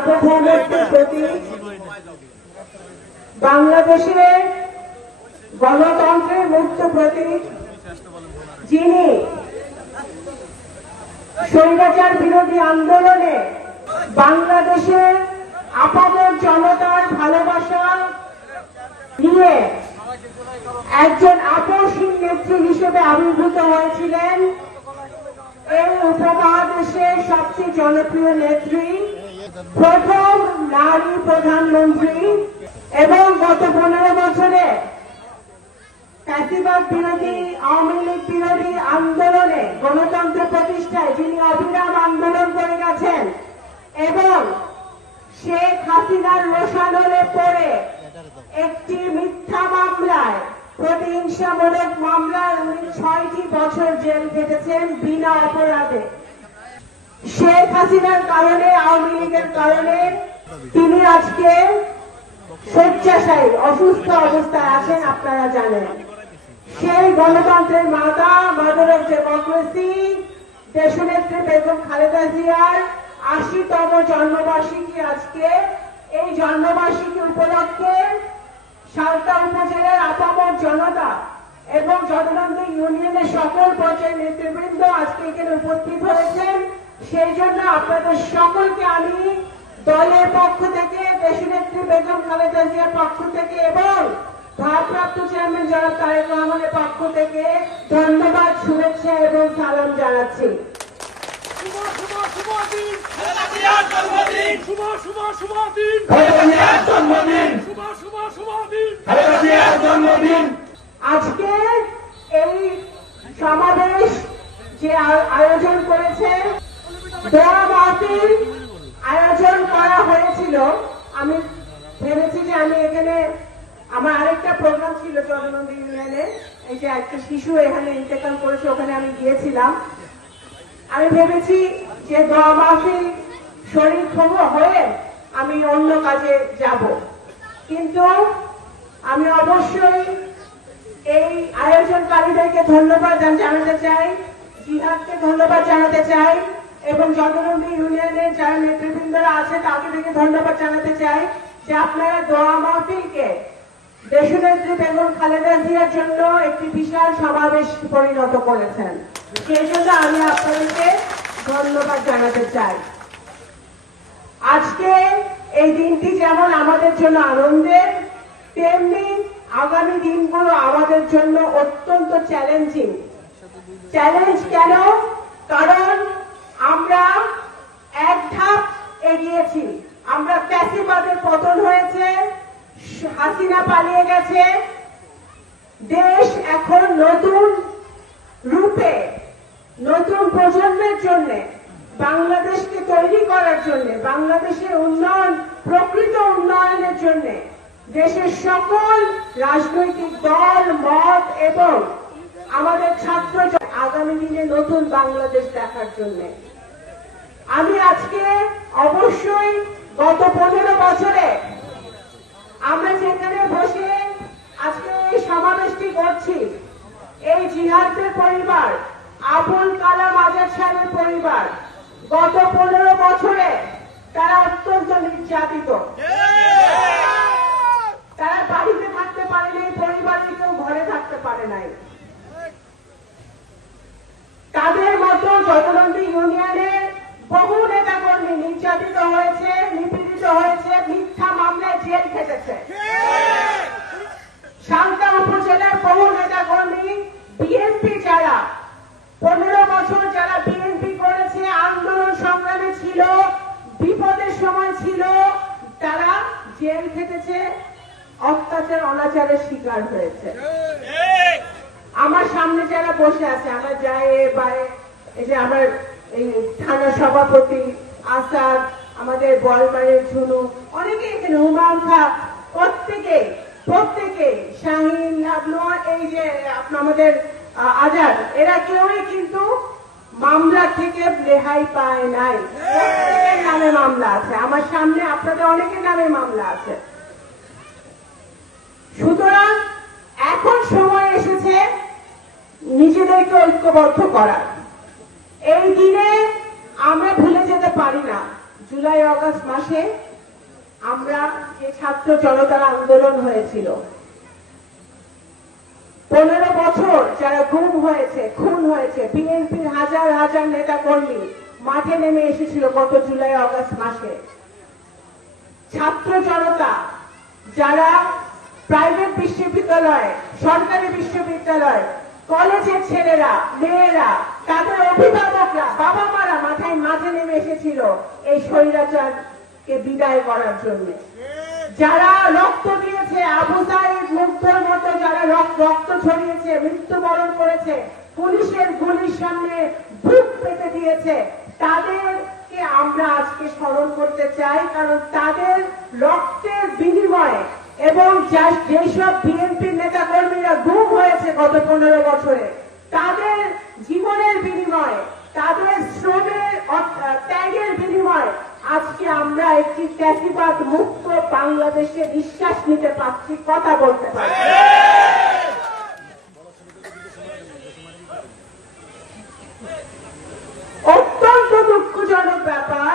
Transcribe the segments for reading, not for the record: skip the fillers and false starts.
সার্বভৌমত্বের প্রতীক, বাংলাদেশের গণতন্ত্রের মুক্ত প্রতীক, যিনি স্বৈরাচার বিরোধী আন্দোলনে বাংলাদেশের আপামর জনতার ভালোবাসা নিয়ে একজন আপসহীন নেত্রী হিসেবে আবির্ভূত হয়েছিলেন, এই উপমহাদেশের সবচেয়ে জনপ্রিয় নেত্রী, প্রথম নারী প্রধানমন্ত্রী এবং গত 15 বছরে ফ্যাসিবাদ বিরোধী, আওয়ামী লীগ বিরোধী আন্দোলনে গণতন্ত্র প্রতিষ্ঠায় যিনি অবিরাম আন্দোলন করে গেছেন এবং শেখ হাসিনার রোষানলে পড়ে একটি মিথ্যা মামলায়, প্রতিহিংসামূলক মামলায় উনি 6টি বছর জেল খেটেছেন বিনা অপরাধে। শেখ হাসিনার কারণে, আওয়ামী লীগের কারণে তিনি আজকে শয্যাশায়ী অসুস্থ অবস্থায় আছেন, আপনারা জানেন। সেই গণতন্ত্রের মাতা, মাদার অফ ডেমোক্রেসি, দেশনেত্রী বেগম খালেদা জিয়ার 80তম জন্মবার্ষিকী আজকে। এই জন্মবার্ষিকী উপলক্ষে সালতা উপজেলার আপামর জনতা এবং জগন্নাথ ইউনিয়নের সকল পর্যায়ের নেতৃবৃন্দ আজকে এখানে উপস্থিত হয়েছেন। সেই জন্য আপনাদের সকলকে আমি দলের পক্ষ থেকে, দেশনেত্রী বেগম খালেদা জিয়ার পক্ষ থেকে এবং ভারপ্রাপ্ত চেয়ারম্যান জনাব তারেক রহমানের পক্ষ থেকে ধন্যবাদ, শুভেচ্ছা এবং সালাম জানাচ্ছি। আজকে এই সমাবেশ যে আয়োজন করেছে, দোয়া মাহফিল আয়োজন করা হয়েছিল, আমি ভেবেছি যে আমি এখানে, আমার আরেকটা প্রোগ্রাম ছিল জগন্নাথ ইউনিয়নে, এই যে একটা শিশু এখানে ইন্তেকাল করেছে, ওখানে আমি গিয়েছিলাম। আমি ভেবেছি যে দোয়া মাহফিল শরীর হয়ে আমি অন্য কাজে যাব, কিন্তু আমি অবশ্যই এই আয়োজনকারীদেরকে ধন্যবাদ জানাতে চাই, জিহাদকে ধন্যবাদ জানাতে চাই এবং জগন্নাথ ইউনিয়নের যারা নেতৃবৃন্দরা আছে তাদেরকে ধন্যবাদ জানাতে চাই যে আপনারা দোয়া মাহফিলকে দেশনেত্রী বেগম খালেদা জিয়ার জন্য একটি বিশাল সমাবেশ পরিণত করেছেন। সেই জন্য আমি আপনাদেরকে ধন্যবাদ জানাতে চাই। আজকে এই দিনটি যেমন আমাদের জন্য আনন্দের, তেমনি আগামী দিনগুলো আমাদের জন্য অত্যন্ত চ্যালেঞ্জিং। চ্যালেঞ্জ কেন? কারণ আমরা এক ধাপ এগিয়েছি। আমরা ফ্যাসিবাদের পতন হয়েছে, হাসিনা পালিয়ে গেছে, দেশ এখন নতুন রূপে, নতুন প্রজন্মের জন্য, বাংলাদেশকে তৈরি করার জন্য, বাংলাদেশের উন্নয়ন, প্রকৃত উন্নয়নের জন্য দেশের সকল রাজনৈতিক দল, মত এবং আমাদের ছাত্র আগামী দিনে নতুন বাংলাদেশ দেখার জন্য। আমি আজকে অবশ্যই গত 15 বছরে আমরা যেখানে বসে আজকে এই সমাবেশটি করছি, এই জিহাদের পরিবার, আবুল কালাম আজাদ সাহেবের পরিবার গত 15 বছরে তারা অত্যন্ত নির্যাতিত, তারা বাড়িতে থাকতে পারেনি, পরিবারের কেউ ঘরে থাকতে পারে নাই। তাদের মতো জগন্নাথ ইউনিয়নের বহু নেতা কর্মী নির্যাতিত হয়েছে, নিপীড়িত হয়েছে, মিথ্যা মামলায় জেল খেটেছে। সালতা উপজেলার বহু নেতা কর্মী, বিএনপি যারা 15 বছর যারা বিএনপি করেছে, আন্দোলন সংগ্রামে ছিল, বিপদের সময় ছিল, তারা জেল খেটেছে, অত্যাচার অনাচারের শিকার হয়েছে। আমার সামনে যারা বসে আছে, আমরা যাই বাইরে, এই যে আমার এই থানা সভাপতি আসাদ, আমাদের বলবাড়ির ঝুনু, অনেকে এখানে, হুমায়ুন খা, প্রত্যেকে শাহিন, এই যে আমাদের আজাদ, এরা কেউই কিন্তু মামলা থেকে রেহাই পায় নাই। প্রত্যেকের নামে মামলা আছে, আমার সামনে আপনাদের অনেকের নামে মামলা আছে। সুতরাং এখন সময় এসেছে নিজেদেরকে ঐক্যবদ্ধ করার। এই দিনে আমরা ভুলে যেতে পারি না জুলাই আগস্ট মাসে আমরা যে ছাত্র জনতার আন্দোলন হয়েছিল, 15 বছর যারা গুম হয়েছে, খুন হয়েছে, বিএনপির হাজার হাজার নেতা কর্মী মাঠে নেমে এসেছিল গত জুলাই আগস্ট মাসে। ছাত্র জনতা যারা প্রাইভেট বিশ্ববিদ্যালয়, সরকারি বিশ্ববিদ্যালয়, কলেজের ছেলেরা, মেয়েরা, তাদের অভিভাবকরা, বাবা মারা মাঠে নেমে এসেছিল এই স্বৈরাচারকে বিদায় করার জন্য। যারা রক্ত দিয়েছে, আবু সাইদ মুগ্ধর মতো যারা রক্ত ছড়িয়েছে, মৃত্যুবরণ করেছে, পুলিশের গুলির সামনে বুক পেতে দিয়েছে, তাদেরকে আমরা আজকে স্মরণ করতে চাই। কারণ তাদের রক্তের বিনিময়ে এবং যেসব বিএনপির নেতা কর্মীরা গুম হয়েছে গত 15 বছরে, তাদের জীবনের বিনিময়ে, তাদের শ্রমের ত্যাগের বিনিময়ে আজকে আমরা একটি ফ্যাসিবাদ মুক্ত বাংলাদেশে নিঃশ্বাস নিতে পারছি, কথা বলতে পারছি। অত্যন্ত দুঃখজনক ব্যাপার,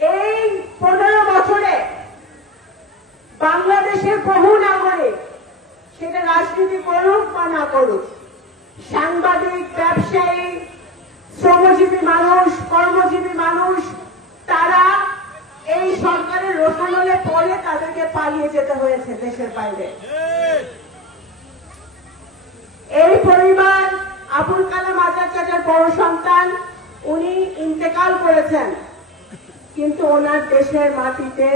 এই 15 বছরে বাংলাদেশের বহু নাগরিক, সেটা রাজনীতি করুক বা না করুক, সাংবাদিক, ব্যবসায়ী, শ্রমজীবী মানুষ, কর্মজীবী মানুষ, তারা এই সরকারের রোষানলে পড়ে তাদেরকে পালিয়ে যেতে হয়েছে দেশের বাইরে। এই পরিবার আবুল কালাম আজাদ চাচার বড় সন্তান, উনি ইন্তেকাল করেছেন, কিন্তু ওনার দেশের মাটিতে,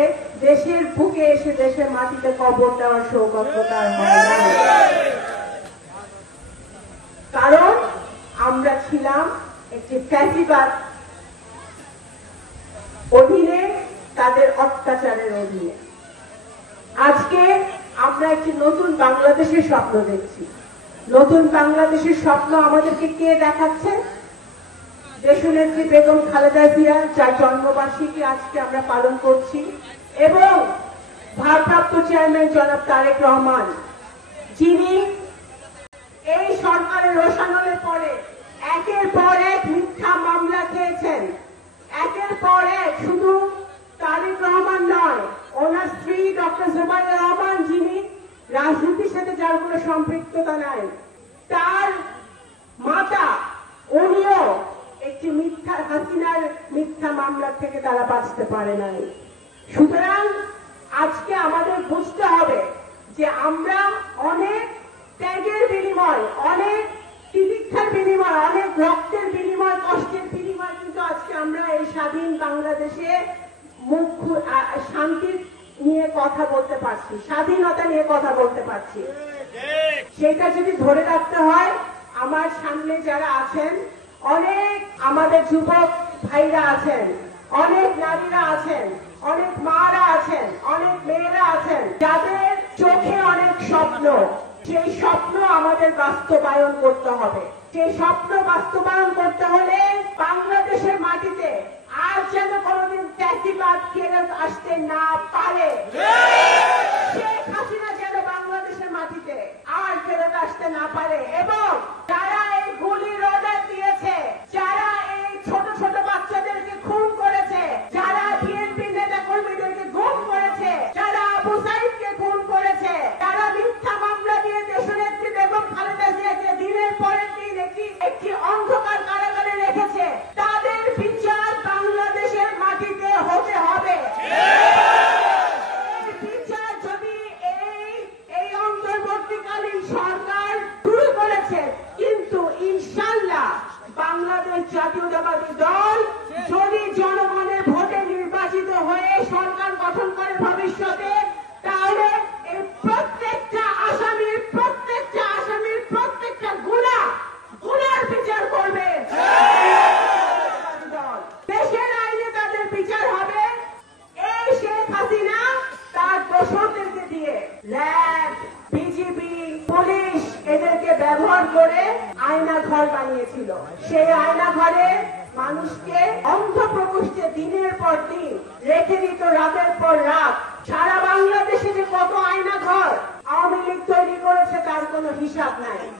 দেশের বুকে এসে দেশের মাটিতে কবর দেওয়ার সৌভাগ্য তার হয় না। কারণ আমরা ছিলাম একটি ফ্যাসিবাদ অধীনে, তাদের অত্যাচারের অধীনে। আজকে আমরা একটি নতুন বাংলাদেশের স্বপ্ন দেখছি। নতুন বাংলাদেশের স্বপ্ন আমাদেরকে কে দেখাচ্ছে? দেশনেত্রী বেগম খালেদা জিয়া, যার জন্মবার্ষিকী আজকে আমরা পালন করছি, এবং ভারপ্রাপ্ত চেয়ারম্যান জনাব তারেক রহমান, যিনি এই সরকারের রোষানলে পড়ে একের পর এক মিথ্যা মামলা খেয়েছেন। একের পর এক, শুধু তারেক রহমান নয়, ওনার স্ত্রী ডক্টর জুবাইদা রহমান, যিনি রাজনীতির সাথে যার কোনো সম্পৃক্ততা নাই, তার মাতা, উনিও একটি হাসিনার মিথ্যা মামলা থেকে তারা বাঁচতে পারে নাই। সুতরাং আজকে আমাদের বুঝতে হবে যে আমরা অনেক ত্যাগের বিনিময়, অনেক তিতিক্ষার বিনিময়, অনেক রক্তের বিনিময়, কষ্টের বিনিময় কিন্তু আজকে আমরা এই স্বাধীন বাংলাদেশে শান্তি নিয়ে কথা বলতে পারছি, স্বাধীনতা নিয়ে কথা বলতে পারছি। সেটা যদি ধরে রাখতে হয়, আমার সামনে যারা আছেন, অনেক আমাদের যুবক ভাইরা আছেন, অনেক নারীরা আছেন, অনেক মারা আছেন, অনেক মেয়েরা আছেন, যাদের চোখে অনেক স্বপ্ন, সেই স্বপ্ন আমাদের বাস্তবায়ন করতে হবে। সেই স্বপ্ন বাস্তবায়ন করতে হলে বাংলাদেশের মাটিতে আর যেন কোনদিন ফ্যাসিবাদ ফেরত আসতে না পারে, শেখ হাসিনা যেন বাংলাদেশের মাটিতে আর ফেরত আসতে না পারে। এবং যারা এই গুলির অর্ডার দিয়েছে, যারা এই ছোট ছোট বাচ্চাদেরকে খুন করেছে, যারা বিএনপি নেতা কর্মীদেরকে গুম করেছে, যারা আবু সাইদকে খুন করেছে, যারা মিথ্যা মামলা দিয়ে দেশনেত্রী বেগম খালেদা জিয়াকে দিনের পরের দিন একটি অন্ধকার কারাগারে রেখেছে, তাদের বিচার বাংলাদেশের মাটিতে হতে হবে। বিচার যদি এই অন্তর্বর্তীকালীন সরকার শুরু করেছে, কিন্তু ইনশাআল্লাহ বাংলাদেশ জাতীয়তাবাদী দল যদি জনগণের ভোটে নির্বাচিত হয়ে সরকার গঠন করে ভবিষ্যতে, তাহলে এই প্রত্যেকটা আসামির প্রত্যেকটা গুনার বিচার করবে দল। দেশের আইনে তাদের বিচার হবে। এই শেখ হাসিনা তার দোষরদেরকে দিয়ে, ল্যাব, বিজিবি, পুলিশ, এদেরকে ব্যবহার করে আয়না ঘর বানিয়েছিল। সেই আয়না ঘরে মানুষকে অন্ধ প্রকোষ্ঠে দিনের পর দিন রেখে দিত, রাতের পর রাত। সারা বাংলাদেশে যে কত আয়না ঘর আওয়ামী লীগ তৈরি করেছে তার কোনো হিসাব নাই।